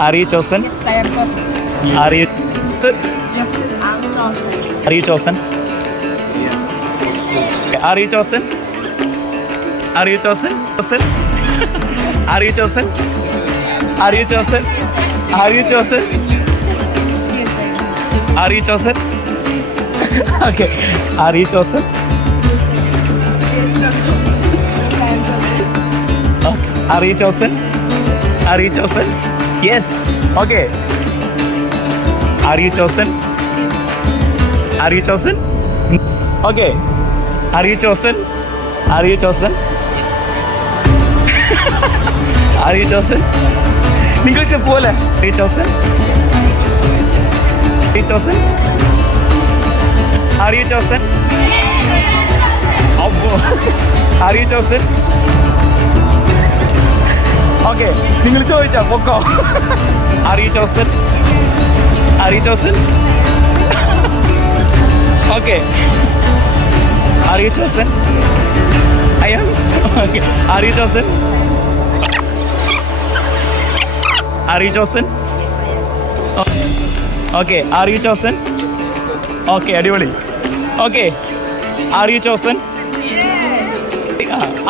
Are you chosen? Yes, I am chosen. Are you? Yes, I'm chosen. Are you chosen? Are you chosen? Are you chosen? Chosen? Are you chosen? Are you chosen? Are you chosen? Yes, I am. Are you chosen? Okay. Are you chosen? Yes, I'm chosen. Yes, I am chosen. Okay. Are you chosen? Are you chosen? Yes. Okay. Are you chosen? Are you chosen? Okay. Are you chosen? Are you chosen? Are you chosen? നിങ്ങൾക്ക് പോലെ Are you chosen? Are you chosen? Are you chosen? അപ്പോ Are you chosen? Okay നിങ്ങൾ ചോദിച്ചാ പൊക്കോ Are you chosen? Are you chosen? Okay. Are you chosen? I am? Okay. Are you chosen? Are you chosen? Okay. Are you chosen? Okay, അടിപൊളി. Okay. Are you chosen?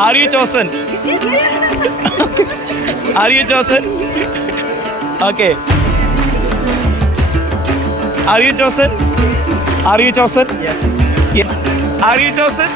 Are you chosen? Are you chosen? Okay. Are you chosen? Are you chosen? Yes. Are you chosen?